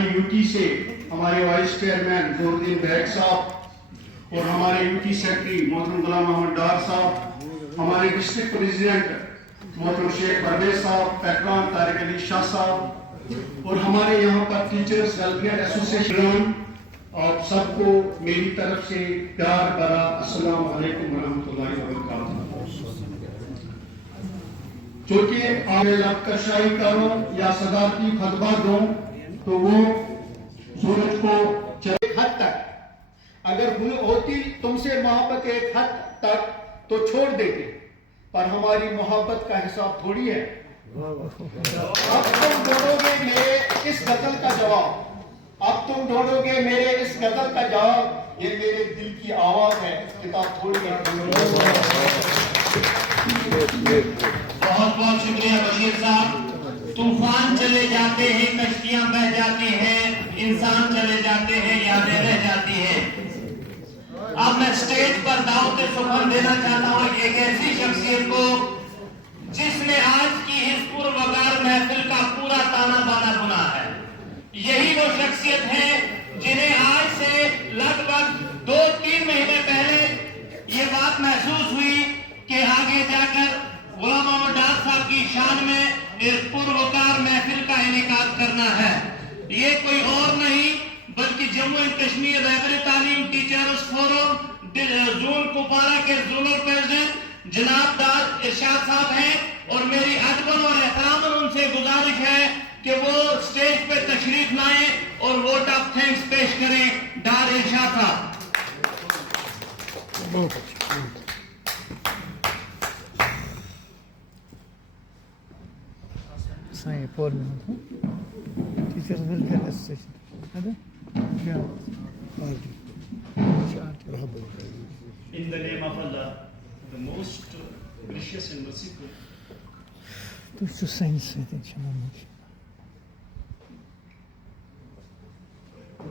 ہماری یوٹی سے ہمارے وائس چیئرمین ظہر الدین بیگ صاحب اور ہمارے یوٹی سیکرٹری محترم غلام محمد ڈار صاحب، ہمارے ڈسٹرکٹ پریزیڈنٹ محترم شیخ پرویز صاحب، پیٹران طارق علی شاہ صاحب، اور ہمارے یہاں پر ٹیچرز ویلفیئر ایسوسیشن، آپ سب کو میری طرف سے پیار بھرا السلام علیکم ورحمۃ اللہ وبرکاتہ۔ چونکہ آپ لب کشائی کروں یا صدارتی خطبہ دوں تو وہ سورج کو ایک حد تک اگر ہوتی تم سے محبت ایک حد تک تو چھوڑ دیتے، پر ہماری محبت کا حساب تھوڑی ہے۔ اب تم ڈھونڈو گے میرے اس غزل کا جواب، اب تم ڈھونڈو گے میرے اس غزل کا جواب، یہ میرے دل کی آواز ہے، کتاب تھوڑی ہے۔ بہت بہت شکریہ بشیر صاحب۔ طوفان چلے جاتے ہیں، کشتیاں بہ جاتی ہیں، انسان چلے جاتے ہیں، یادیں رہ جاتی ہیں۔ اب میں سٹیج پر دعوت سخن دینا چاہتا ہوں ایک ایسی شخصیت کو جس نے آج کی اس پروقار محفل کا پورا تانا بانا بنا ہے۔ یہی وہ شخصیت ہے جنہیں آج سے لگ بھگ 2-3 مہینے پہلے یہ بات محسوس ہوئی کہ آگے جا کر غلام محمد ڈار صاحب کی شان میں اس پروقار محفل کا انعقاد کرنا ہے۔ یہ کوئی اور نہیں بلکہ جموں اینڈ کشمیر رہبر تعلیم ٹیچرز فورم زون کپوارہ کے زونل پریزیڈنٹ جناب ڈار ارشاد صاحب ہیں، اور میری ادب اور احترام ان سے گزارش ہے کہ وہ سٹیج پہ تشریف لائیں اور ووٹ آف تھینکس پیش کریں ڈار ارشاد صاحب۔ In the name of Allah, the most gracious and merciful.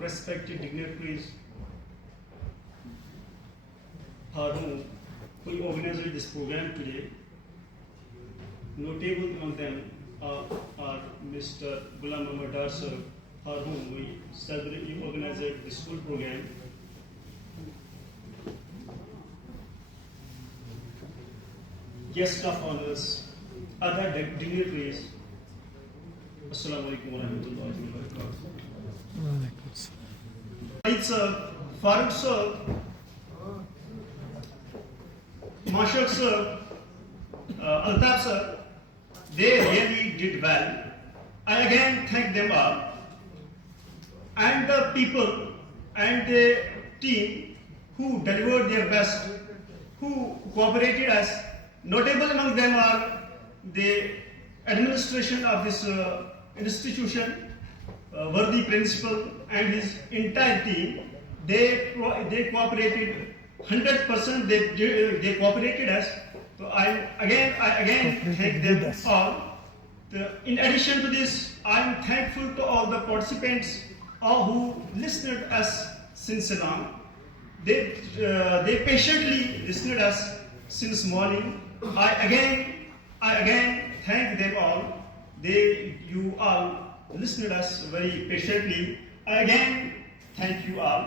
Respected dignitaries who organized this program today, notable among them are Mr. Ghulam Muhammad Dar sir, for whom we celebrate organized this school program. Guest of honors, other dignitaries, Assalamu alaikum wa rahmatullahi wa barakatuh. Saeed sir, Farooq sir, Mashak sir, Altaf sir, they really did well. I again thank them all. And the people and the team who delivered their best, who cooperated us. Notable among them are the administration of this institution, worthy principal and his entire team. They cooperated 100%. They cooperated us. So I again thank them all. In addition to this, I am thankful to all the participants who listened us since long. They patiently listened us since morning. I again thank them all. You all listened us very patiently. I again thank you all.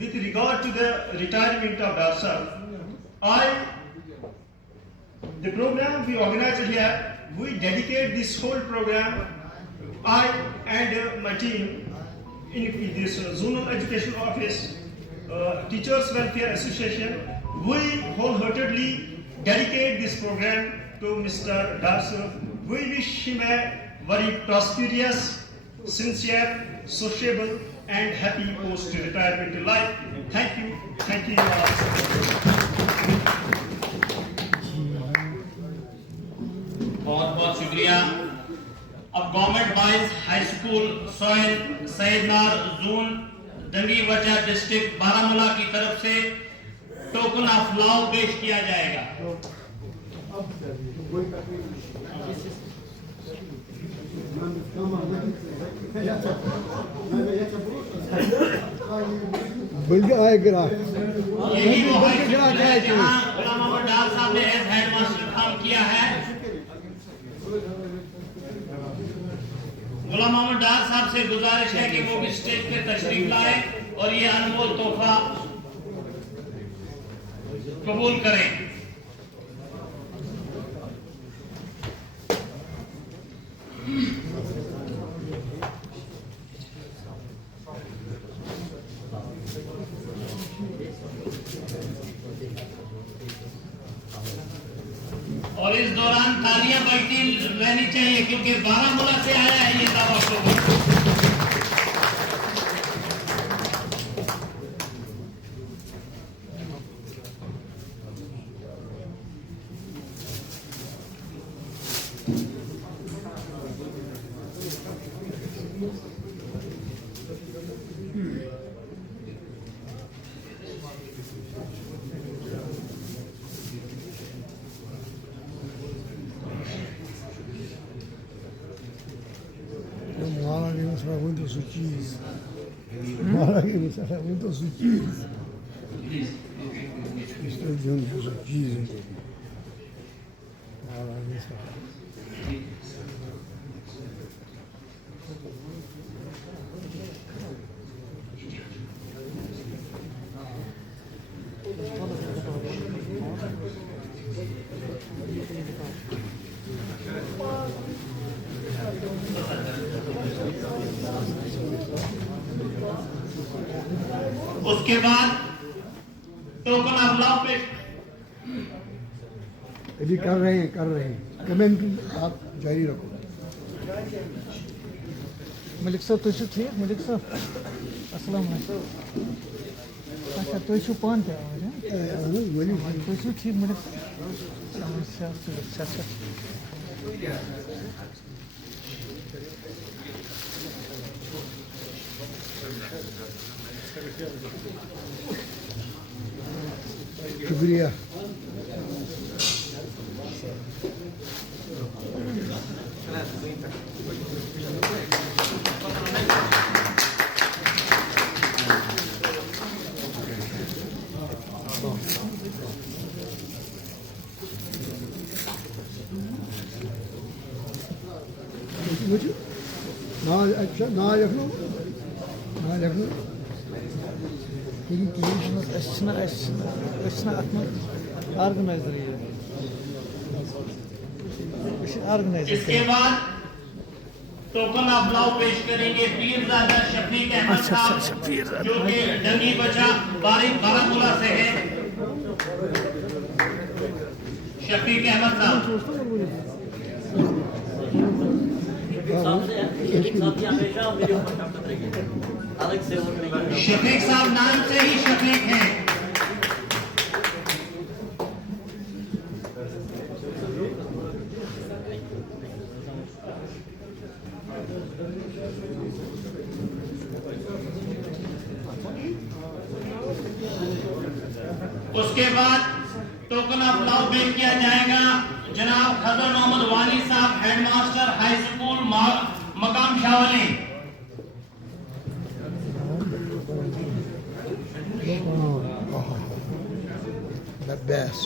With regard to the retirement of Dar sir, the program we organized here, we dedicate this whole program, I and my team in this zonal education office, Teachers Welfare Association, we wholeheartedly dedicate this program to Mr. Dar sir. We wish him a very prosperous, sincere, sociable and happy post-retirement life. Thank you all. بہت بہت شکریہ۔ اب government boys high school سوئل سید نار زون دنگی وجہ district Baramulla کی طرف سے ٹوکن آف لاؤ پیش کیا جائے گا۔ یہی وہ ہائی اسکول ہے جہاں غلام محمد ڈار صاحب نے ایز ہیڈ ماسٹر کام کیا ہے۔ غلام محمد ڈار صاحب سے گزارش ہے کہ وہ بھی اسٹیج پہ تشریف لائے اور یہ انمول تحفہ قبول کریں. اور اس دوران تالیاں بجتی رہنی چاہیے کیونکہ بارہمولہ سے آیا ہے یہ دعویٰ قبول. Era muito sutis. Malaguinho era muito sutis. Estou dizendo sutis. Malaguinho. اس کے بعد ٹوکن آف لاؤ پیش. ابھی کر رہے ہیں کمنٹ آپ جاری رکھو. ملک صاحب تُہۍ چھِو ٹھیٖک ملک صاحب السلام علیکم. اچھا تُہۍ چھِو پانہٕ تہِ آوٕرۍ تُہۍ چھِو ٹھیٖک ملک صاحب. شکریہ. ناو لکھنو أسۍ چھِنہٕ اَتھ منٛز آرگنایزر یہِ چھِ آرگنایزر. اس کے بعد ٹوکن آف لاؤ پیش کریں گے پیرزادہ شفیق احمد صاحب جو کہ ڈنگی بچہ بارہمولہ سے ہے. شفیق احمد صاحب شفیق صاحب نام سے ہی شفیق ہیں. اس کے بعد ٹوکن آف لاؤ پیش کیا جائے گا جناب خضر محمد وانی صاحب ہیڈ ماسٹر ہائی اسکول مقام شاولی. The best.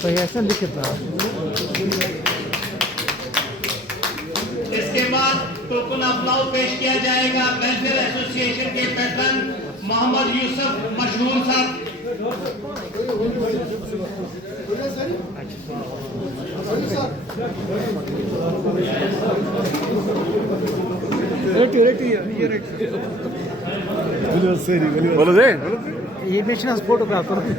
تۄہہِ آسہِ نا لیکھِتھ ناو. اس کے بعد ٹوکن آف لاؤ پیش کیا جائے گا ویلفیئر ایسوسی ایشن کے پیٹرن محمد یوسف مشہور صاحب. یہ مےٚ چھِنہٕ حظ فوٹوگراف کوٚرمُت.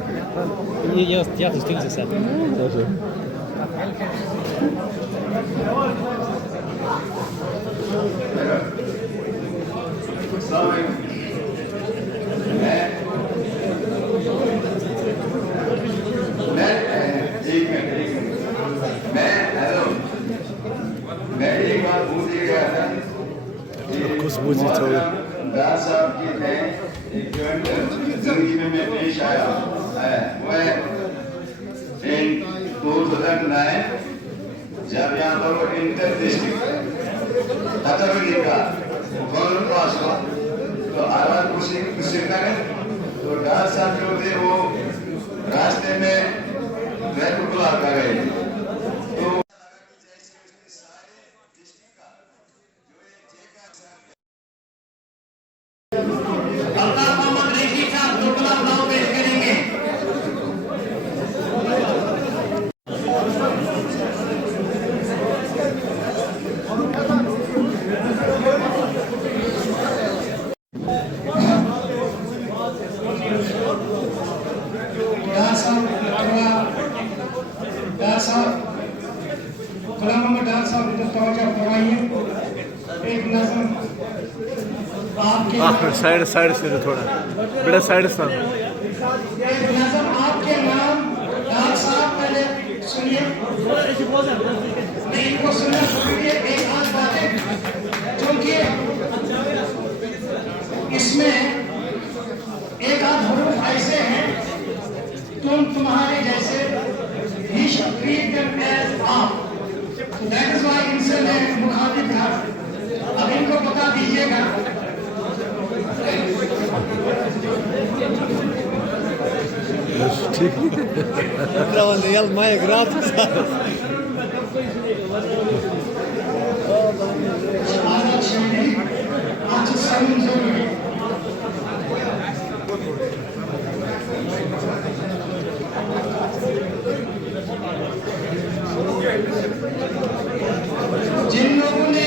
ڈار صاحب کی میں ایک زندگی میں پیش آیا وہ 2009 جب یہاں پر وہ انٹر ڈسٹرکٹ ختم کا گورنمنٹ پاس ہوا تو آواز کسی کریں تو ڈار صاحب جو تھے وہ راستے میں صاحب غلام محمد ڈار صاحب ادھر توجہ فرمائیے. ایک نظم آپ کے سائڈ سے تھوڑا بیٹا سائڈ سے ایک نظم آپ کے نام ڈار صاحب پہلے سنیے. نہیں ان کو سننا ضروری ہے. ایک آدھ باتیں کیونکہ اس میں ایک آدھ حروف ایسے ہیں تمہارے جیسے he should treat them as آپ. That is why ان سے میں مخاطب تھا. اب ان کو بتا دیجیے گا. آج شہری آج سالوں ضروری جن لوگوں نے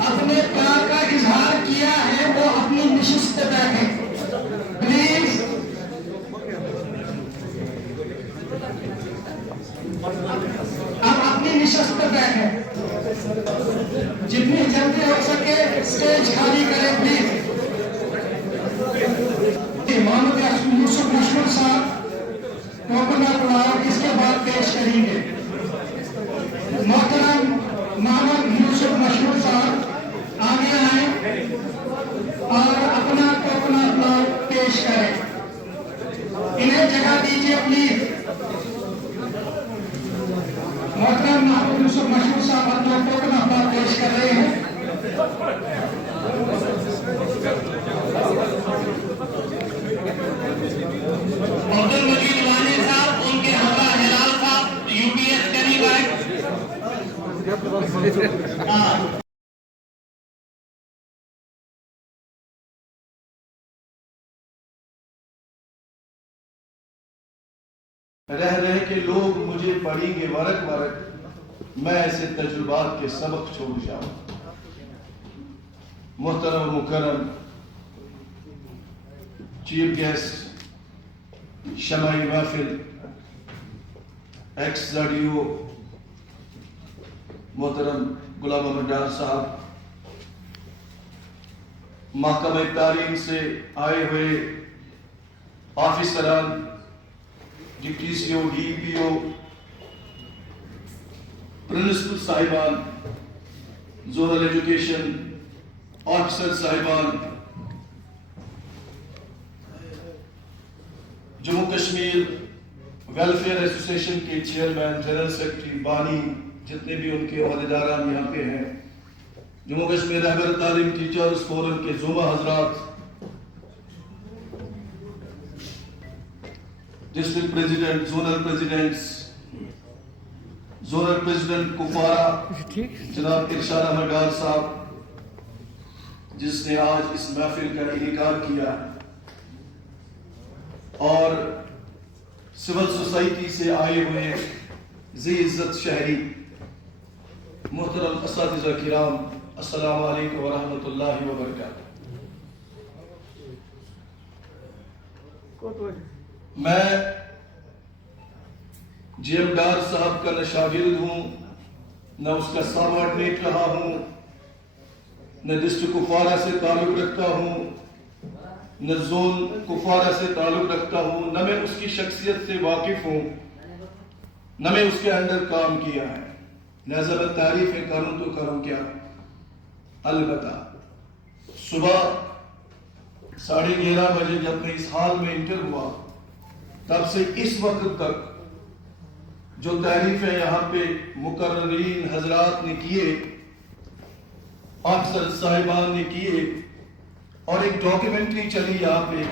اپنے پیار کا اظہار کیا ہے وہ اپنی نشست پہ بیٹھیں پلیز. اب اپنی نشست پہ بیٹھیں. جتنی جلدی ہو سکے اسٹیج خالی کریں پلیز. محمد یوسف مشہور صاحب کوکنا پڑاؤ اس کے بعد پیش کریں گے. محترم محمد یوسف مشہور صاحب آگے آئیں اور اپنا کوکنا پڑاؤ پیش کریں. انہیں جگہ دیجیے پلیز. محترم محمد یوسف مشہور صاحب اپنا کوکنا پڑاؤ پیش کر رہے ہیں. عبد المجید وانی صاحب ان کے ہمراہ ہلال صاحب یو پی ایس قریب آئے. رہ کے لوگ مجھے پڑھیں گے ورق ورق میں ایسے تجربات کے سبق چھوڑ جاؤں. محترم و مکرم چیف گیسٹ شمعی محفل ایکس زڈیو محترم غلام محمد ڈار صاحب, محکمہ تعلیم سے آئے ہوئے آفیسران, ڈپٹی سی او, ڈی پی او, پرنسپل صاحبان, زونل ایجوکیشن آفیسر صاحبان, جموں کشمیر ویلفیئر ایسوسیشن کے چیئرمین, جنرل سیکرٹری, بانی, جتنے بھی ان کے عہدیداران یہاں پہ ہیں, جموں کشمیر رہبر تعلیم ٹیچرز فورم کے زوما حضرات, district president, zonal presidents, zonal president Kupwara جناب ارشاد احمد ڈار صاحب جس نے آج اس محفل کا انعقاد کیا, اور سول سوسائٹی سے آئے ہوئے ذی عزت شہری, محترم اساتذہ کرام, السلام علیکم ورحمۃ اللہ وبرکاتہ. میں جی ایم ڈار صاحب کا نہ شاگرد ہوں, نہ اس کا سابارڈینیٹ رہا ہوں, نہ ڈسٹرکٹ کپوارہ سے تعلق رکھتا ہوں, نہ زون کپوارہ سے تعلق رکھتا ہوں, نہ میں اس کی شخصیت سے واقف ہوں, نہ میں اس کے اندر کام کیا ہے. لہذا میں تعریفیں کروں تو کروں کیا. البتہ صبح 11:30 بجے جب میں اس حال میں انٹر ہوا تب سے اس وقت تک جو تعریفیں یہاں پہ مقررین حضرات نے کیے, افسر صاحبان نے کیے, اور ایک ڈاکیومنٹری چلی یہاں پہ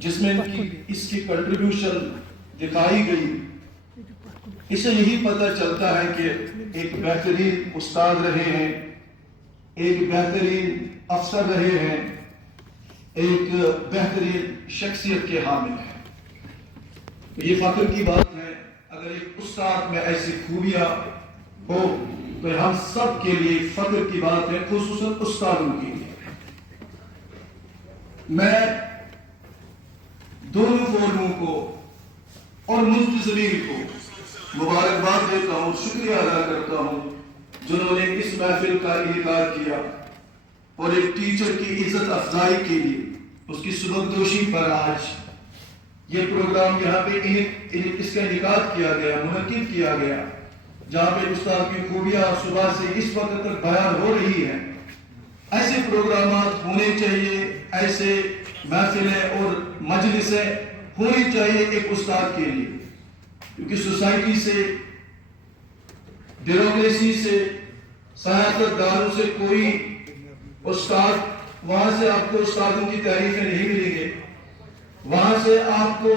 جس میں اس کی کنٹریبیوشن دکھائی گئی, اسے یہی پتہ چلتا ہے کہ ایک بہترین استاد رہے ہیں, ایک بہترین افسر رہے ہیں, ایک بہترین شخصیت کے حامل ہیں. یہ فخر کی بات ہے اگر ایک استاد میں ایسی خوبیاں ہو تو ہم سب کے لیے فخر کی بات ہے, خصوصاً استادوں کے لیے. میں دونوں فورموں کو اور منتظمین کو مبارکباد دیتا ہوں، شکریہ ادا کرتا ہوں جنہوں نے اس محفل کا انعقاد کیا اور ایک ٹیچر کی عزت افزائی کے لیے اس کی سبکدوشی پر آج یہ پروگرام یہاں پہ اس کا انعقاد کیا گیا، منعقد کیا گیا، جہاں پہ استاد کی خوبیاں صبح سے اس وقت تک بیان ہو رہی ہیں۔ ایسے پروگرامات ہونے چاہیے، ایسے محفلیں اور مجلسیں ہونی چاہیے ایک استاد کے لیے، کیونکہ سوسائٹی سے، بیوروکریسی سے، سیاست داروں سے کوئی استاد، وہاں سے آپ کو استادوں کی تعریفیں نہیں ملیں گے، وہاں سے آپ کو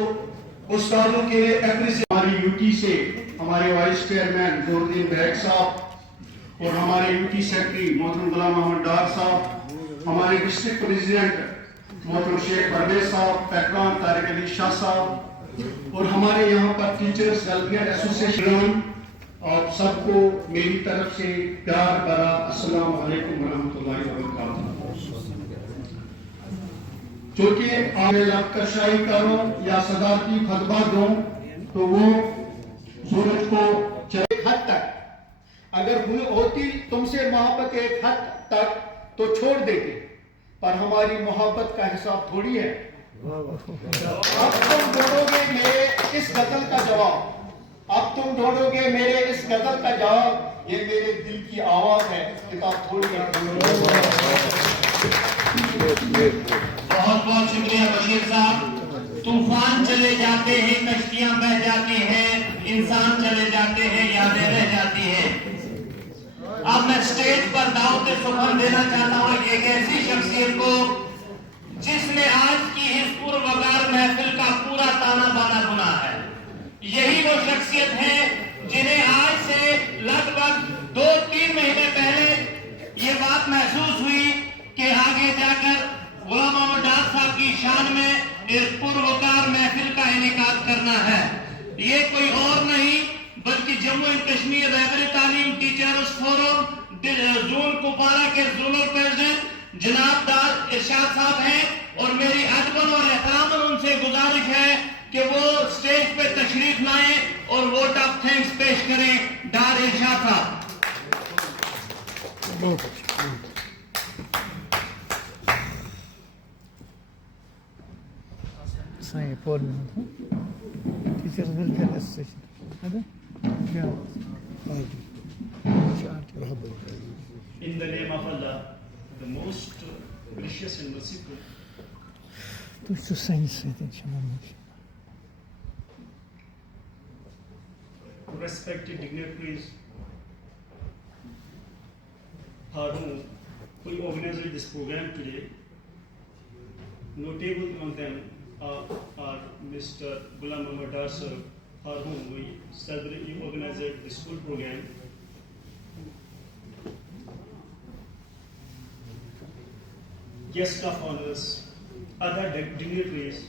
استادوں کے لیے ہماری یوٹی سے ہمارے وائس چیئرمین ظہور الدین بیگ صاحب اور ہمارے یوٹی سیکرٹری محترم غلام محمد ڈار صاحب، ہمارے ڈسٹرکٹ پریزیڈنٹ محترم شیخ پرویز صاحب، پیٹران طارق علی شاہ صاحب، اور ہمارے یہاں پر ٹیچرز ویلفیئر ایسوسیشن، آپ سب کو میری طرف سے پیار بھرا السلام علیکم ورحمۃ اللہ وبرکاتہ۔ چونکہ آپ لشکرشاہی کروں یا صدارتی خطبہ دوں تو وہ سورج کو ایک حد تک اگر ہوتی تم سے محبت ایک حد تک تو چھوڑ دیتے، پر ہماری محبت کا حساب تھوڑی ہے۔ اب تم ڈھونڈو گے میرے اس غزل کا جواب، اب تم ڈھونڈو گے میرے اس غزل کا جواب، یہ میرے دل کی آواز ہے، کتاب تھوڑی ہے۔ بہت بہت شکریہ بشیر صاحب۔ طوفان چلے جاتے ہیں، کشتیاں بہہ جاتی ہیں، انسان چلے جاتے ہیں، یادیں رہ جاتی ہیں۔ اب میں سٹیج پر دعوت سخن دینا چاہتا ہوں ایک ایسی شخصیت کو جس نے آج کی اس پروقار محفل کا پورا تانا بانا بنا ہے۔ یہی وہ شخصیت ہے جنہیں آج سے لگ بھگ 2-3 مہینے پہلے یہ بات محسوس ہوئی کہ آگے جا کر غلام محمد ڈار صاحب کی شان میں ایک پروقار محفل کا انعقاد کرنا ہے۔ یہ کوئی اور نہیں بلکہ جموں اینڈ کشمیر رہبر تعلیم ٹیچرز فورم زون کپوارہ کے زونل پریزیڈنٹ جناب دار ارشاد صاحب ہیں، اور میری ادباً اور احتراماً ان سے گزارش ہے کہ وہ سٹیج پہ تشریف لائیں اور ووٹ آف تھینکس پیش کریں ڈار ارشاد صاحب۔ Sai por mim. Teachers Welfare Association. Ada? Yeah. In the name of Allah, the most gracious and merciful, Tu isso sem sede, chamamos. respected dignitaries who organized this program today. Notable among them are Mr. Ghulam Muhammad Dar sir, for whom we organized the school program. Guest of honors, other dignitaries.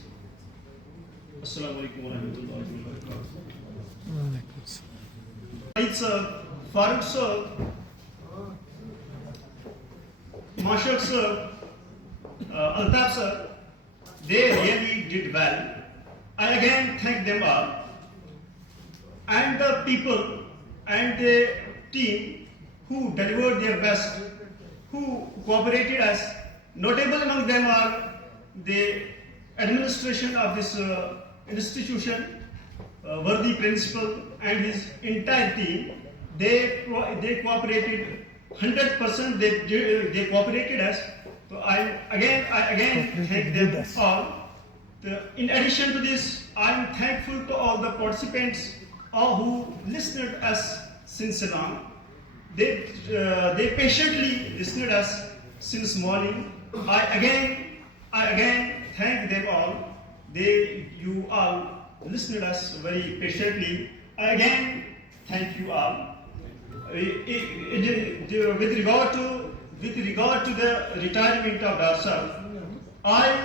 Assalamu alaikum wa rahmatullahi wa barakatuh. Saeed sir, Farooq sir, Mashak sir, Altaf sir, they really did well. I again thank them all. And the people and the team who delivered their best, who cooperated us. Notable among them are the administration of this institution, Worthy principal and his entire team. They cooperated 100%. They cooperated us. So I again thank them all. In addition to this, I am thankful to all the participants who listened us since long. They patiently listened us since morning. I again thank them all. You all listened us very patiently. I again thank you all. With regard to the retirement of Dar Sahib,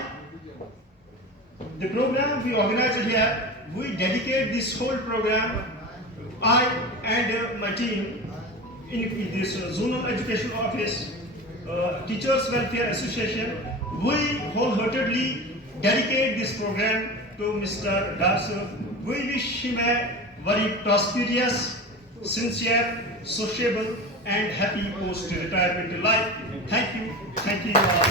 the program we organized here, we dedicate this whole program, I and my team in this zonal education office, Teachers Welfare Association, we wholeheartedly dedicate this program to to Mr. Darso. We wish him a very prosperous, sincere, sociable and happy post-retirement life. Thank you all.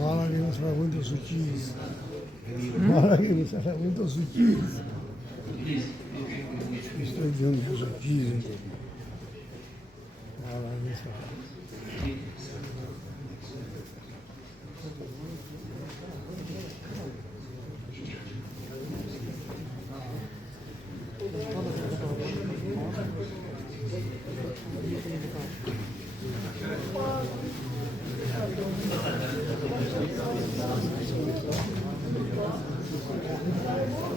Mala que não será muito sutil. Mala que não será muito sutil. Estou dizendo que sutil. Mala que será.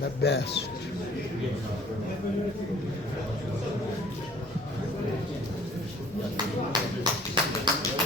The best.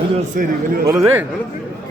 Biliyoruz seni, biliyoruz. Boleh deh?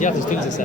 Ja, das klingt so.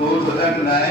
2009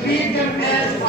treat them as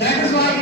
that is why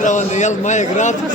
Pravda, jel Maja gratis?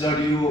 ZDO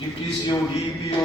DPCO, DPO,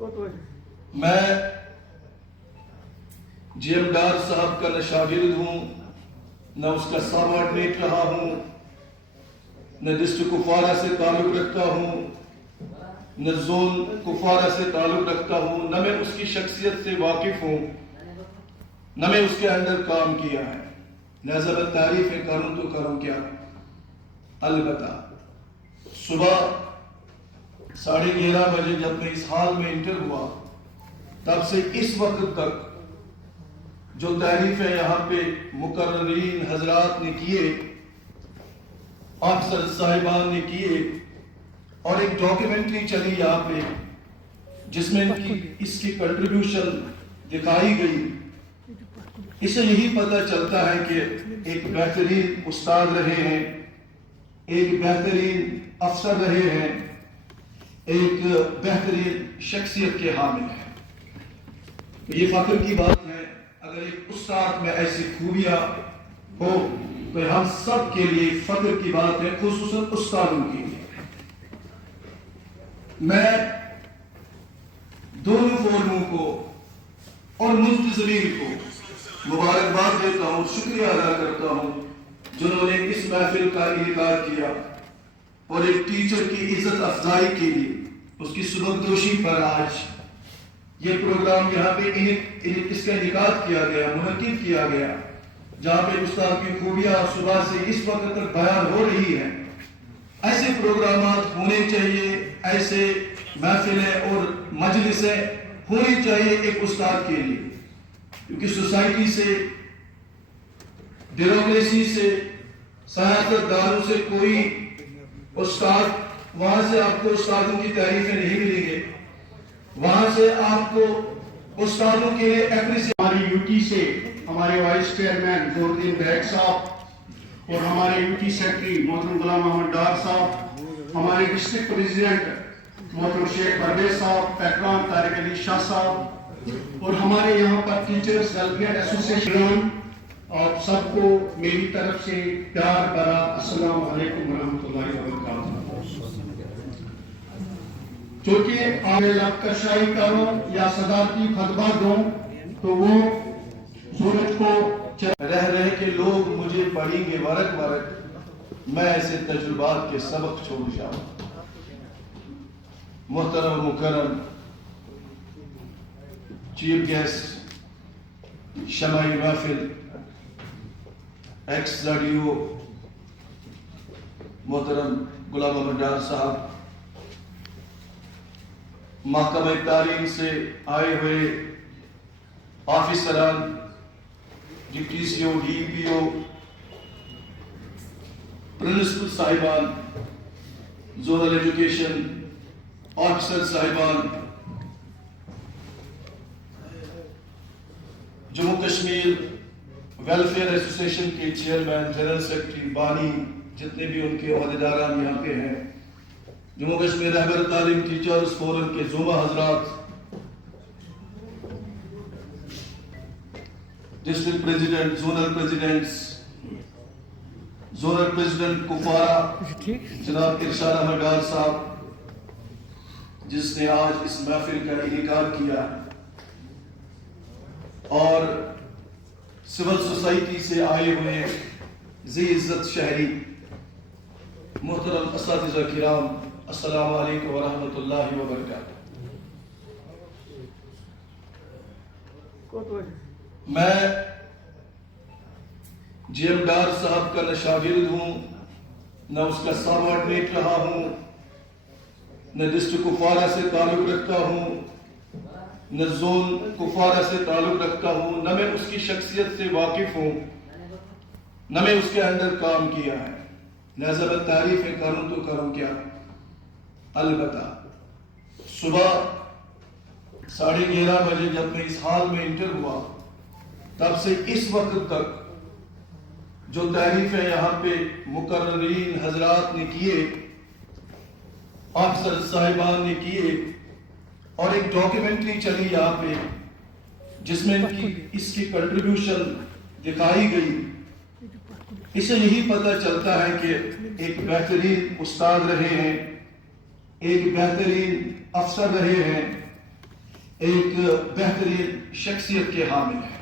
میں G M Dar صاحب کا نہ شاگرد ہوں، نہ اس کا سابارڈینیٹ رہا ہوں، نہ ڈسٹرکٹ کپوارہ سے تعلق رکھتا ہوں، نہ زون کپوارہ سے تعلق رکھتا ہوں، نہ میں اس کی شخصیت سے واقف ہوں، نہ میں اس کے اندر کام کیا ہے، لہذا میں تعریف کروں تو کروں کیا۔ البتہ صبح 11:30 بجے جب میں اس حال میں انٹر ہوا، تب سے اس وقت تک جو تعریفیں یہاں پہ مقررین حضرات نے کیے، افسر صاحبان نے کیے، اور ایک ڈاکیومنٹری چلی یہاں پہ جس میں اس کی کنٹریبیوشن دکھائی گئی، اس سے یہی پتہ چلتا ہے کہ ایک بہترین استاد رہے ہیں، ایک بہترین افسر رہے ہیں، ایک بہترین شخصیت کے حامل ہیں۔ یہ فخر کی بات ہے اگر ایک استاد میں ایسی خوبیاں ہو تو ہم سب کے لیے فخر کی بات ہے، خصوصاً استادوں کے لیے۔ میں دونوں فورموں کو اور منتظرین کو مبارکباد دیتا ہوں، شکریہ ادا کرتا ہوں جنہوں نے اس محفل کا انعقاد کیا اور ایک ٹیچر کی عزت افزائی کے لیے اس کی سبکدوشی پر آج یہ پروگرام یہاں پہ اس کا انعقاد کیا گیا، منعقد کیا گیا، جہاں پہ استاد کی خوبیاں صبح سے اس وقت تک بیان ہو رہی ہیں۔ ایسے پروگرامات ہونے چاہیے، ایسے محفلیں اور مجلسیں ہونی چاہیے ایک استاد کے لیے، کیونکہ سوسائٹی سے، بیوروکریسی سے، سیاست داروں سے کوئی استاد، وہاں سے آپ کو استادوں کی تعریفیں نہیں ملیں گے، وہاں سے آپ کو استادوں کے لیے ہماری یوٹی سے ہمارے وائس چیئرمین زور الدین بیگ صاحب اور ہمارے یوٹی سیکرٹری محترم غلام محمد ڈار صاحب، ہمارے ڈسٹرکٹ پریزیڈنٹ محترم شیخ پرویز صاحب، پیٹران طارق علی شاہ صاحب، اور ہمارے یہاں پر ٹیچرز ویلفیئر ایسوسیشن، آپ سب کو میری طرف سے پیار بھرا السلام علیکم ورحمۃ اللہ وبرکاتہ۔ چونکہ آپ لبکشائی کروں یا صدارتی خطبہ دوں تو وہ سورج کو رہ رہ کے لوگ مجھے پڑھیں گے ورق ورق، میں ایسے تجربات کے سبق چھوڑ جاؤں۔ محترم مکرم چیف گیسٹ، شمعی محفل، ایکس زڈیو محترم غلام محمد ڈار صاحب، محکمہ تعلیم سے آئے ہوئے آفیسران، ڈپٹی سی او، ڈی پی او، پرنسپل صاحبان، زونل ایجوکیشن آفیسر صاحبان، جموں کشمیر ویلفیئر ایسوسیشن کے چیئرمین، جنرل سیکرٹری، بانی، جتنے بھی ان کے عہدیداران یہاں پہ ہیں، جموں کشمیر رہبر تعلیم ٹیچرز فورم کے زمرہ حضرات، district president, zonal presidents, zonal president Kupwara جناب ارشاد احمد ڈار صاحب، جس نے آج اس محفل کا انعقاد کیا، اور سول سوسائٹی سے آئے ہوئے ذی عزت شہری، محترم اساتذہ کرام، السلام علیکم ورحمۃ اللہ وبرکاتہ۔ میں جی ایم ڈار صاحب کا نہ شاگرد ہوں، نہ اس کا سابارڈینیٹ رہا ہوں، نہ ڈسٹرکٹ کپوارہ سے تعلق رکھتا ہوں، نہ زون کپوارہ سے تعلق رکھتا ہوں، نہ میں اس کی شخصیت سے واقف ہوں، نہ میں اس کے اندر کام کیا ہے، لہذا میں تعریفیں کروں تو کروں کیا۔ البتہ صبح 11:30 بجے جب میں اس حال میں انٹر ہوا، تب سے اس وقت تک جو تعریفیں یہاں پہ مقررین حضرات نے کیے، افسر صاحبان نے کیے، اور ایک ڈاکیومنٹری چلی یہاں پہ جس میں اس کی کنٹریبیوشن دکھائی گئی، اس سے یہی پتہ چلتا ہے کہ ایک بہترین استاد رہے ہیں، ایک بہترین افسر رہے ہیں، ایک بہترین شخصیت کے حامل ہیں.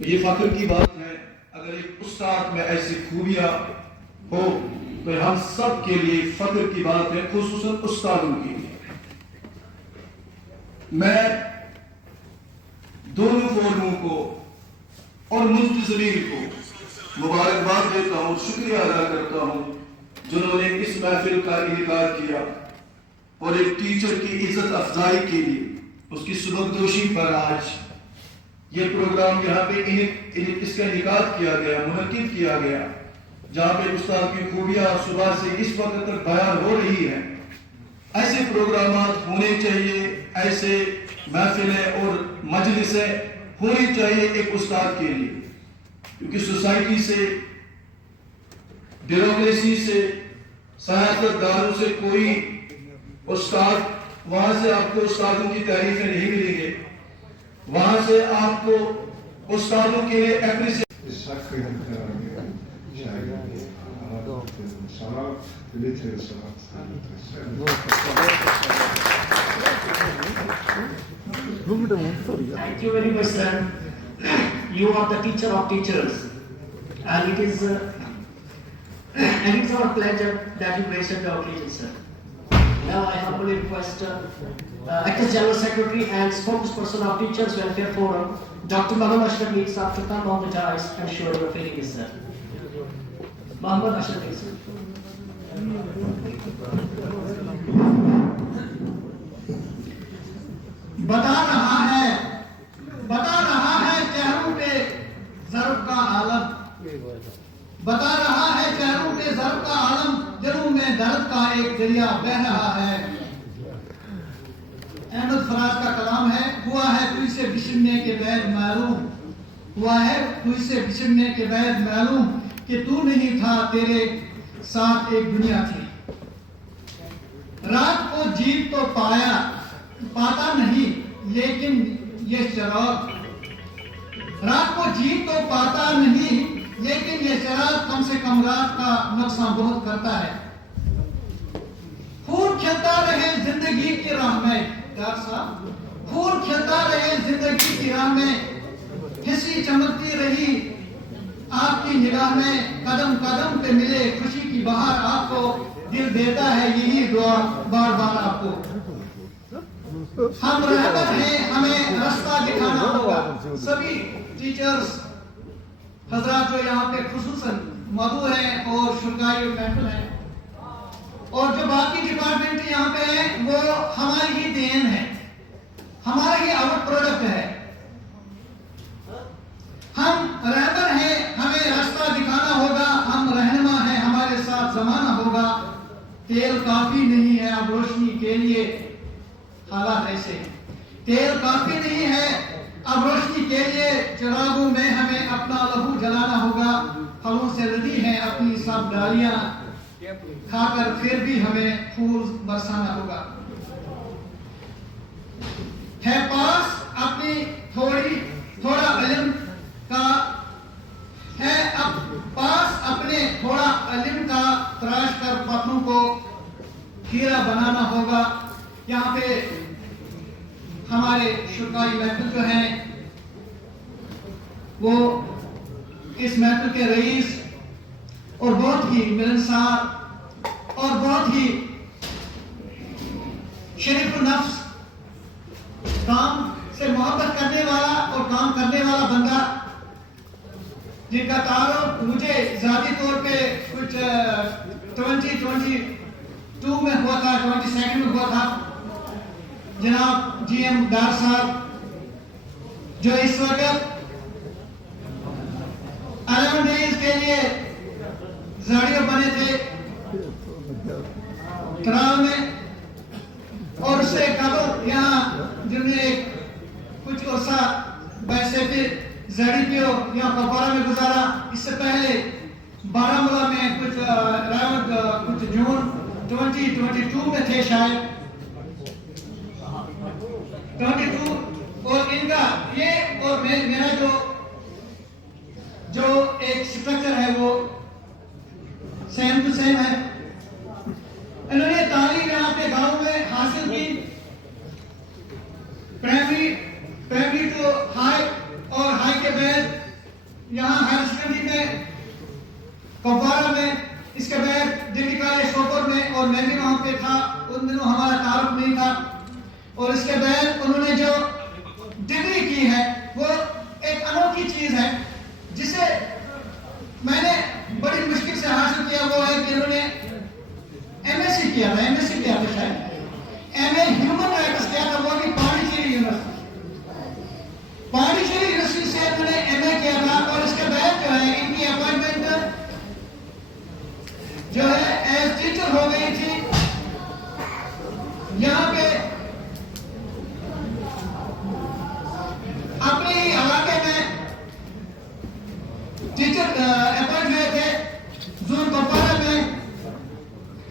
یہ فخر کی بات ہے اگر ایک استاد میں ایسی خوبیاں ہو تو ہم سب کے لیے فخر کی بات ہے, خصوصاً استادوں کے لیے. میں دونوں فورموں کو اور منتظرین کو مبارکباد دیتا ہوں, شکریہ ادا کرتا ہوں جنہوں نے اس محفل کا انعقاد کیا اور ایک ٹیچر کی عزت افزائی کے لیے اس کی سبکدوشی پر آج یہ پروگرام یہاں پہ اس کا انعقاد کیا گیا, منعقد کیا گیا, جہاں پہ استاد کی خوبیاں صبح سے اس وقت تک بیان ہو رہی ہیں. ایسے پروگرامات ہونے چاہیے, ایسے محفلیں اور مجلسیں ہونی چاہیے ایک استاد کے لیے, کیونکہ سوسائٹی سے, بیوروکریسی سے, سیاست داروں سے کوئی استاد, وہاں سے آپ کو استادوں کی تعریفیں نہیں ملیں گے, وہاں سے آپ کو استادوں کے لیے appreciate. Thank you very much, sir. You are the teacher of teachers, and it is our pleasure that you graced the occasion, sir. Now I humbly request Acting General Secretary and Spokesperson of Teachers Welfare Forum, Dr. Muhammad Ashraf Mir Sahab, to come on the dais and show your feelings, sir. Muhammad Ashraf Mir, sir. بتا رہا ہے چہروں پہ ضرب کا عالم, بتا رہا ہے چہروں پہ ضرب کا عالم, دلوں میں درد کا ایک دریا بہ رہا ہے. احمد فراز کا کلام ہے, ہوا ہے تو اسے بچھڑنے کے بعد معلوم, ہوا ہے تو اسے بچھڑنے کے بعد معلوم کہ تو نہیں تھا, تیرے ساتھ ایک دنیا تھی. رات کو جیت تو پاتا نہیں لیکن یہ چراغ, رات کو جیت تو پاتا نہیں لیکن یہ چراغ کم سے کم رات کا نقصان بہت کرتا ہے. خون کھلتا رہے زندگی کی راہ میں, خون کھلتا رہے زندگی کی راہ میں, ہنسی چمکتی رہی آپ کی نگاہ میں, قدم قدم پہ ملے خوشی کی بہار آپ کو, دل دیتا ہے یہی دعا بار بار آپ کو. ہم رہبر ہیں, ہمیں راستہ دکھانا ہوگا. سبھی ٹیچرز حضرات جو یہاں پہ خصوصاً مدعو ہیں اور شرکائی محفل ہیں, اور جو باقی ڈپارٹمنٹ یہاں پہ ہیں, وہ ہماری ہی دین ہے, ہمارا ہی آؤٹ پروڈکٹ ہے. ہم رہبر ہیں, ہمیں راستہ دکھانا ہوگا, ہم رہنما ہیں, ہمارے ساتھ زمانہ ہوگا. تیل کافی نہیں ہے اب روشنی کے لیے, حالات ایسے ہیں. تیل کافی نہیں ہے اب روشنی کے لیے, چراغوں میں ہمیں اپنا لہو جلانا ہوگا. پھلوں سے لدی ہیں اپنی سب ڈالیاں, کھا کر پھر بھی ہمیں پھول برسانا ہوگا. ہے پاس اپنی تھوڑا علم کا, ہے اب پاس اپنے تھوڑا علم کا, تراش کر پتھروں کو ہیرا بنانا ہوگا. یہاں پہ ہمارے شرکائی محفل جو ہیں وہ اس محفل کے رئیس اور بہت ہی ملنسار اور بہت ہی شریف النفس, کام سے محبت کرنے والا اور کام کرنے والا بندہ, جن کا تعارف مجھے ذاتی طور پہ کچھ 2022 میں ہوا تھا, 22 میں ہوا تھا. جناب جی ایم ڈار صاحب جو اس وقت 11 ڈیز کے لیے زاڑیوں بنے تھے کرال میں, اور اس سے قبل یہاں جنہوں نے کچھ عرصہ ویسے پھر زیڈی پی او یہاں کپوارہ میں گزارا. اس سے پہلے بارامولہ میں کچھ جون 2022 میں تھے شاید 22, اور ان کا یہ اور میرا جو ایک سٹرکچر ہے وہ سیم ٹو سیم ہے. انہوں نے تعلیم یہاں پہ گاؤں میں حاصل کی,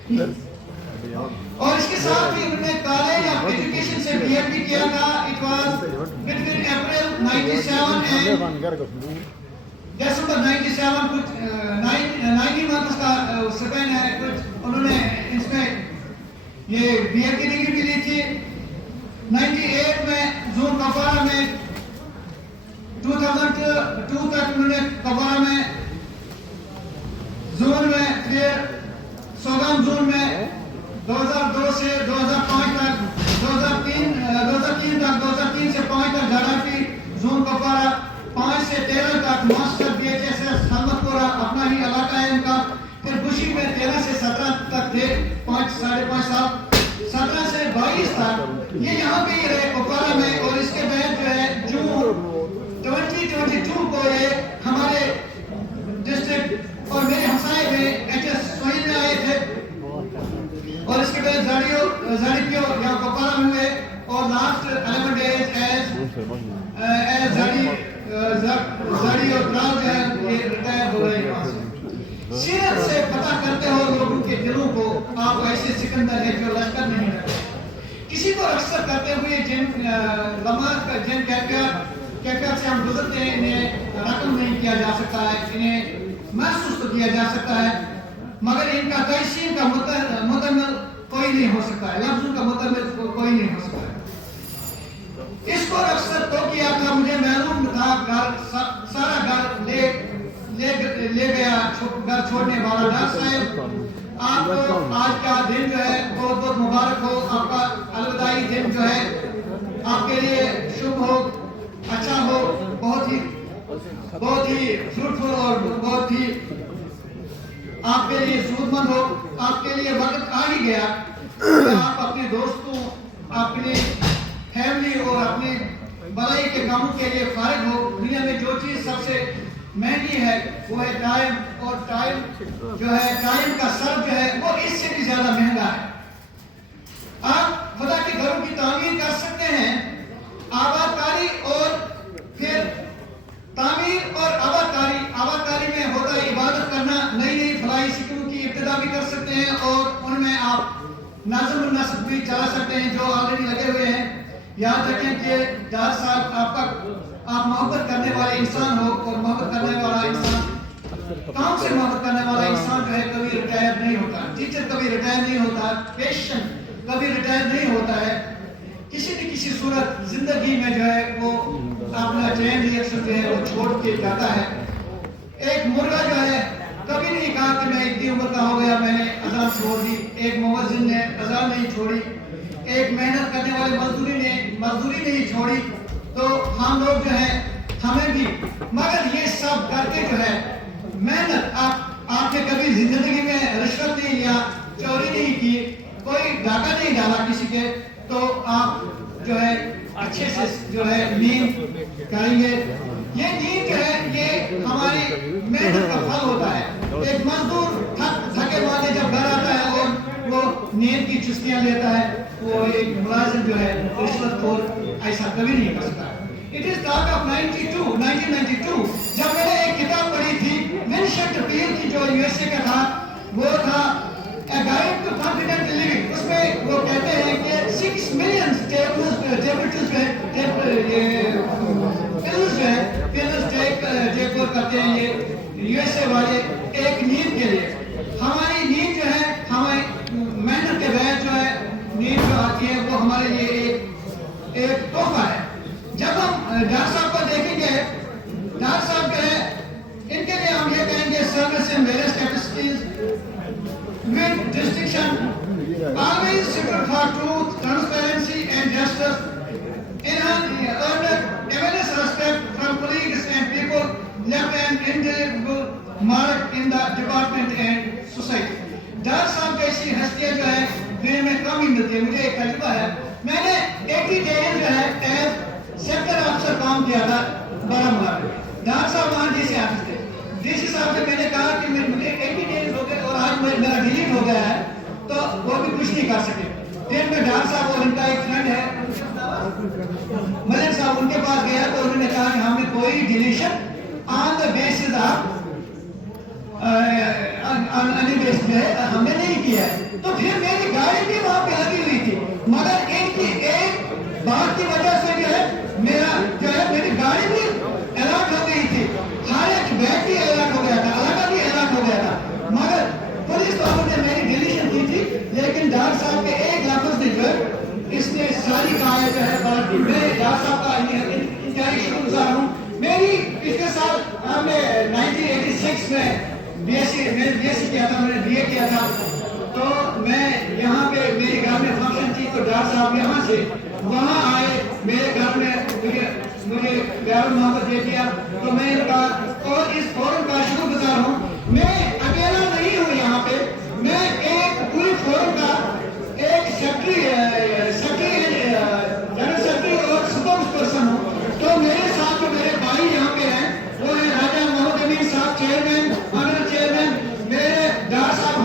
اور اس کے ساتھ ہی انہوں نے کالج آف ایجوکیشن سے بی ایڈ بھی کیا تھا. It was between April 97 and December 97 کچھ 90 منتھس کا سپین ہے کچھ انہوں نے اس میں یہ بی ایڈ کی ڈگری بھی لی تھی. 98 میں زون کپوارہ میں 2002 تک انہوں نے کپوارہ میں زون میں پھر سوگام زون میں 2002 سے 2005 تک 2003 سے 5 تک جغرافی زون کپوارہ 5 سے 13 تک master B H S S Himmatpura اپنا ہی علاقہ ہے ان کا. پھر بشی میں 13 سے 17 تک تھے 5.5 سال. 17 سے 22 تک یہ یہاں پہ ہی رہے کپوارہ میں. اور اس کے بعد جو ہے جون 2022 کو یہ ہمارے ڈسٹرکٹ اور میرے ہمسائے میں ایچ ایس سوہیل میں آئے تھے. اور اس کے بعد زاڑیپیو یہاں کپوارہ میں ہوئے. اور لاسٹ 11 days ایز زاڑی اور براؤ جو ہے یہ ریٹائر ہو رہے ہیں. سیرت سے پتہ کرتے ہو لوگوں کے دلوں کو آپ ایسے سکندر ہے جو لشکر نہیں رکھتے. کسی کو رخصت کرتے ہوئے جن لمحات کا جن کیفیت سے ہم گزرتے ہیں انہیں رقم نہیں کیا جا سکتا ہے, انہیں محسوس تو کیا جا سکتا ہے, مگر ان کا تحسین کا متمل کوئی نہیں ہو سکتا ہے, لفظوں کا متمل کوئی نہیں ہو سکتا ہے. اس کو رخصت تو کیا تھا مجھے معلوم تھا گھر سارا گھر لے گیا گھر چھوڑنے والا. ڈاکٹر صاحب آپ کو آج کا دن جو ہے بہت بہت مبارک ہو. آپ کا الوداعی دن جو ہے آپ کے لیے شبھ ہو, اچھا ہو, بہت ہی فروٹفل اور بہت ہی آپ کے لیے سود مند ہو. آپ کے لیے وقت آ ہی گیا کہ آپ اپنے دوستوں, آپ کے لیے فیملی اور اپنے بھلائی کے کاموں کے لیے فارغ ہو. دنیا میں جو چیز سب سے مہنگی ہے وہ ہے ٹائم, اور ٹائم جو ہے ٹائم کا صرف جو ہے وہ اس سے بھی زیادہ مہنگا ہے. آپ خدا کے گھروں کی تعمیر کر سکتے ہیں, آباد کاری اور پھر تعمیر اور آباد کاری میں ہوتا ہے عبادت کرنا. نئی فلاحی اسکیموں کی ابتدا بھی کر سکتے ہیں اور ان میں آپ نظم النسق بھی چلا سکتے ہیں جو آلریڈی لگے ہوئے ہیں. یاد رکھیں کہ ڈار صاحب آپ محبت کرنے والے انسان ہو, اور محبت کرنے والا انسان کام سے محبت کرنے والا انسان جو ہے کبھی ریٹائر نہیں ہوتا. ٹیچر کبھی ریٹائر نہیں ہوتا, پیشنٹ کبھی ریٹائر نہیں ہوتا ہے. کسی نہ کسی صورت زندگی میں جو ہے وہ اپنا چین ریئیکشن جو ہے وہ چھوڑ کے جاتا ہے. ایک مرغا جو ہے کبھی نہیں کہا کہ میں اتنی عمر کا ہو گیا میں نے اذان چھوڑ دی. ایک مؤذن نے اذان نہیں چھوڑی, ایک محنت کرنے والے مزدوری نے مزدوری نہیں چھوڑی. تو ہم لوگ جو ہے ہمیں بھی, مگر یہ سب کر کے جو ہے محنت آپ نے کبھی زندگی میں رشوت نہیں لیا, چوری نہیں کی, کوئی ڈاکہ نہیں ڈالا کسی کے, تو آپ جو ہے اچھے سے جو ہے نیند کریں گے. یہ نیند جو ہے یہ ہماری محنت کا پھل ہوتا ہے. ایک مزدور تھکے مارے جب گھر آتا ہے اور وہ نیند کی چستیاں لیتا ہے, وہ ایک ملازم جو ہے رشوت خور ایسا کبھی نہیں کر سکتا. It is talk of 1992 جب میں نے ایک کتاب پڑھی تھی ونسنٹ پیل کی جو یو ایس اے کا تھا, وہ تھا A Guide to Confident Living. اس میں وہ کہتے ہیں کہ 6 million ٹیک کرتے ہیں یہ یو ایس اے والے ایک نیند کے لیے. ہماری نیند جو ہے ہمیں محنت کے بعد جو ہے نیند جو آتی ہے وہ ہمارے لیے ایک تحفہ ہے. جب ہم ڈاکٹر صاحب کو دیکھیں گے, ڈاکٹر صاحب جو ہے ان کے لیے ہم یہ کہیں گے service in various capacities with distinction, always seeking for truth, transparency and justice, earned immense respect from colleagues and people, left an indelible mark in the department and society. Doctor صاحب جیسی ہستیاں جو ہے دنیا میں کم ہی ملتی ہے. مجھے ایک تجربہ ہے, میں نے 80 days جو ہے ایز سیکٹر افسر کام کیا تھا بارہمولہ میں. ڈاکٹر صاحب وہاں ڈی سی آفس تھے. ڈی سی صاحب سے میں نے کہا کہ مجھے 80 days ہو گئے اور آج میرا ڈیلیٹ ہو گیا ہے, تو وہ بھی کچھ نہیں کر سکے. پھر میں ڈاکٹر صاحب اور ان کا ایک فرینڈ ہے ملک صاحب, ان کے پاس گیا تو انہوں نے کہا کہ ہم نے کوئی deletion on the basis of ہم نے نہیں کیا ہے. تو پھر میری گاڑی بھی وہاں پہ لگی ہوئی تھی, مگر ان کی ایک بات کی وجہ سے جو ہے میری گاڑی بھی الرٹ ہو گئی تھی, ہر ایک ویکتی الرٹ ہو گیا تھا, علاقہ بھی الرٹ ہو گیا تھا, مگر پولیس والوں نے میری ڈیلیشن کی تھی. لیکن ڈاکٹر صاحب کے ایک لفظ نے جو ہے اس نے ساری کہانی جو ہے بات کی. میں ڈاکٹر صاحب کا انتہائی شکر گزار ہوں. میری پچھلے سال ہم نے 1986 میں بی ایس سی کیا تھا, میں نے بی اے کیا تھا. تو میں یہاں پہ میرے گھر میں فنکشن تھی, تو ڈاکٹر صاحب یہاں سے وہاں آئے میرے گھر میں, مجھے پیار محبت دے دیا. تو میں ان کا اور اس فورم کا شکر گزار ہوں. میں اکیلا نہیں ہوں یہاں پہ, میں ایک پوری فورم کا ایک جنرل سیکرٹری اور سپورٹ پرسن ہوں. تو میرے ساتھ جو میرے بھائی یہاں پہ ہیں وہ ہیں راجہ محمد امین صاحب چیئرمین, آنر چیئرمین, میرے ڈاکٹر صاحب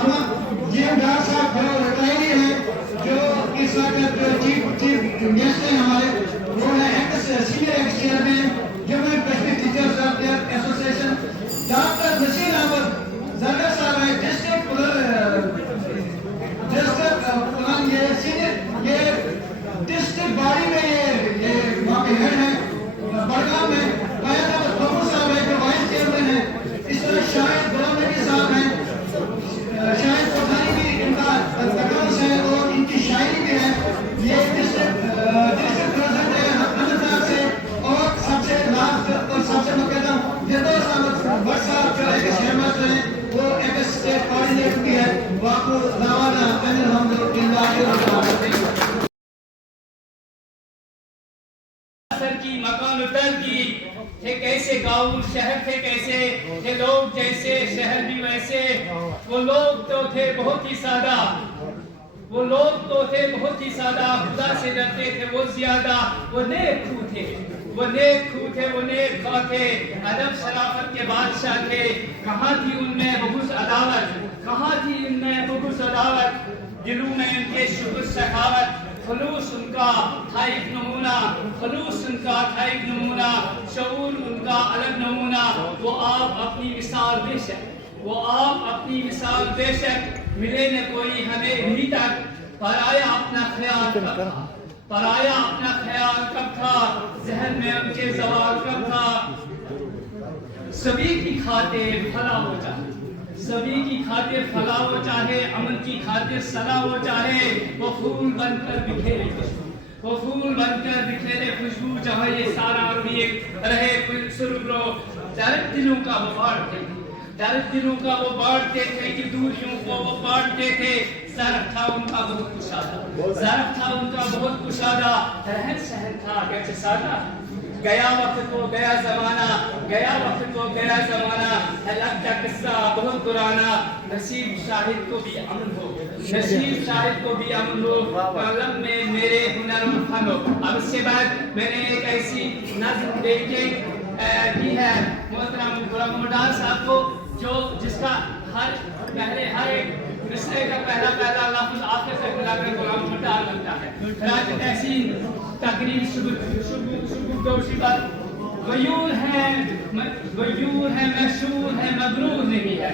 ڈاکٹر صاحب جو ریٹائری ہیں, جو اس وقت چیف گیسٹ ہیں ہمارے, وہ ہیں senior ex chairman Jammu Kashmir teachers welfare association. Doctor Nasir Ahmad Zargar صاحب ہیں ڈسٹرکٹ پلان, یہ سینئر یہ ڈسٹرکٹ باڈی میں یہ وہاں پہ ہیڈ ہیں بڑگام میں. قائد احمد ببو صاحب ہیں جو وائس چیئرمین ہیں. اس طرح شاہد غلام نبی صاحب ہیں, شاہد کوٹھانی بھی ان کا تقرص ہے اور ان کی شاعری بھی ہے. یہ ڈسٹرکٹ پریزیڈنٹ ہے حمد صاحب سے, اور سب سے لاسٹ اور سب سے مقدم فردوس احمد بٹ صاحب جو ایک شہر ماسٹر ہیں, وہ ایک اسٹیٹ کوآرڈینیٹر بھی ہے. واقع دعوانا ان الحمد للہ. کی مکان اتر کی تھے کیسے گاؤں شہر تھے کیسے تھے لوگ جیسے شہر بھی ویسے. وہ لوگ تو تھے بہت ہی سادہ, وہ لوگ تو تھے بہت ہی سادہ, خدا سے ڈرتے تھے وہ زیادہ. وہ نیک خو تھے, وہ نیک خو تھے, وہ نیک خواہ تھے, ادب شرافت کے بادشاہ تھے. کہاں تھی ان میں بغض عداوت, کہاں تھی ان میں بغض عداوت, دلوں میں ان کے شکر سخاوت. خلوص ان کا تھا ایک نمونہ, خلوص ان کا تھا ایک نمونہ, شعور ان کا الگ نمونہ. وہ آپ اپنی مثال بے شک, وہ آپ اپنی مثال بے شک, ملے نہ کوئی ہمیں ابھی تک. پرایا اپنا خیال کب تھا, پرایا اپنا خیال کب تھا, ذہن میں ان کے زوال کب تھا. سبھی کی خاطر بھلا ہو جائے, سبھی کی خاطر فلاح ہو چاہے, امن کی خاطر صلاح ہو چاہے. وہ پھول بن کر بکھیرے خوشبو, وہ پھول بن کر بکھیرے خوشبو, جہاں یہ سارا رویے رہے سربرو. درد دلوں کا وہ بانٹتے تھے, درد دلوں کا وہ بانٹتے تھے, کہ دوریوں کو وہ بانٹتے تھے. ظرف تھا ان کا بہت کشادہ, ظرف تھا ان کا بہت کشادہ. رہن سہن تھا گرچہ سادہ, گیا وقت کو گیا زمانہ, گیا وقت کو گیا زمانہ. ہے لگتا قصہ بہت پرانا, نصیب شاہد کو بھی امن ہو, نصیب شاہد کو بھی امن ہو. قلم میں میرے ہنر و فن ہو. اب اس کے بعد میں نے ایک ایسی نظم ڈیڈیکیٹ کی ہے محترم غلام محمد صاحب کو, جو جس کا ہر ایک مصرعے کا پہلا لفظ آخر تک ملا کر غلام محمد بنتا ہے. راج تحسین تقریب شبو دوشی پر غیور ہے مشہور ہے مغرور نہیں ہے,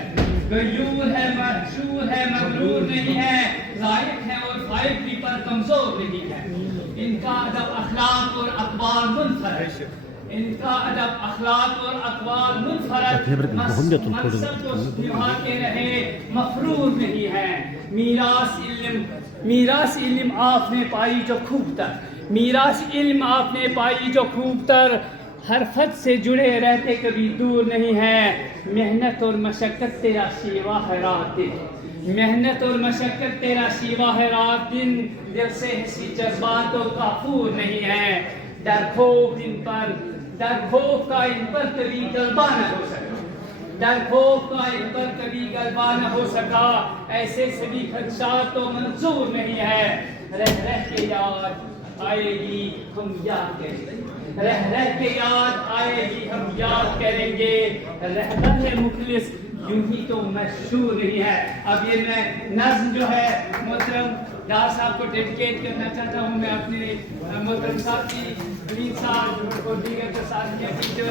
غیور ہے مشہور ہے مغرور نہیں ہے. لائق ہے اور فائق بھی پر کمزور نہیں ہے. ان کا ادب اخلاق اور اقوال منفرد, ان کا ادب اخلاق اور اقوال منفرد. منصب کو نبھاتے رہے مفرور نہیں ہے. میراث علم آپ نے پائی جو خوب تر, میراث علم آپ نے پائی جو خوب تر. ہر خط سے جڑے رہتے کبھی دور نہیں ہے. محنت اور مشقت تیرا شیوا ہے رات دن, محنت اور مشقت تیرا شیوا ہے رات دن. دل سے حسی جذباتوں کا پھور نہیں ہے. در خوف کا ان پر کبھی غلبہ نہ ہو سکا, در خوف کا ان پر کبھی غلبہ نہ ہو سکا. ایسے سبھی خدشات تو منظور نہیں ہے. رہ کے یاد آئے گی ہم یاد کریں گے, رہ کے یاد آئے گی ہم یاد کریں گے. رہتا ہے مخلص یوں ہی تو مشہور نہیں ہے. اب یہ میں نظم جو ہے محترم ڈار صاحب کو ڈیڈیکیٹ کرنا چاہتا ہوں. میں اپنے محترم صاحب کی ولید صاحب اور دیگر جو ساتھیاں ٹیچر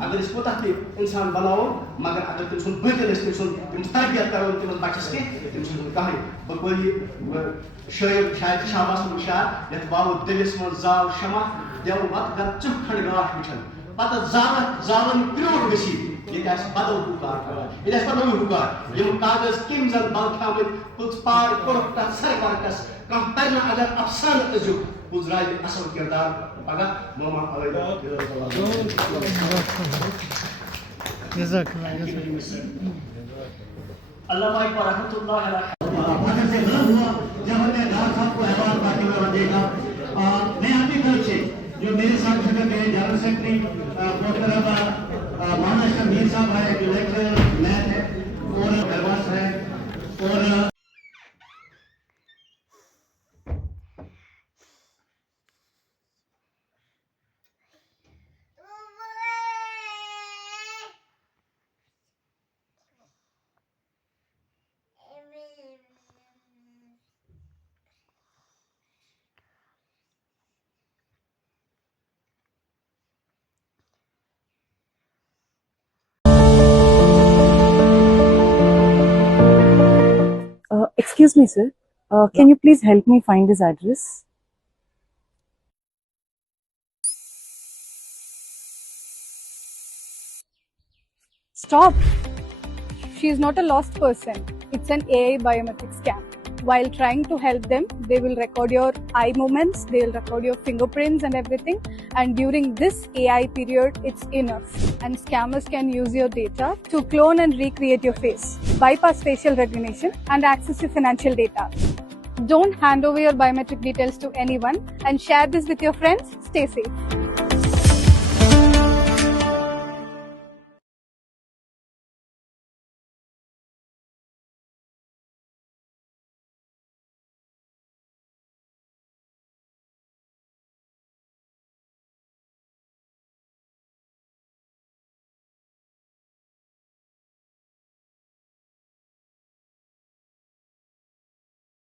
اگر اس کوتاہ تہ انسان بناو مگر اگر تم سن بہتر تم سن تربیت کرو تم بچس کی تم سن کہیں بقولی شاعر شاید شہباز شاعر یت باو دلس من زاو شمع دیو وقت گر چپ کھڑ گاش وچھن پتہ زاون پیور گسی یہ اس بدل حکار یہ اس بدل حکار یہ کاغذ کیم زن بل کھامت پوت پار کرک سر کرکس کم پرنا اگر افسان ازو گزرائے اصل کردار پگہ موما جزاک اللہ اکبر رحمۃ اللہ علیہ جب ہم نے ڈار صاحب کو احوال پاتے ہوئے دیکھا میں اپنی طرف سے جو میرے ساتھ جگہ گئے جنرل سیکرٹری محترم مولانا شمیر صاحب ہے جو لیکچرر میتھ ہے اور بہواس ہے اور Excuse me, sir. Can you please help me find his address? Stop! She is not a lost person. It's an AI biometric scam. While trying to help them, they will record your eye movements, they will record your fingerprints and everything. And during this AI period, it's enough. And scammers can use your data to clone and recreate your face, bypass facial recognition, and access your financial data. Don't hand over your biometric details to anyone and share this with your friends. Stay safe.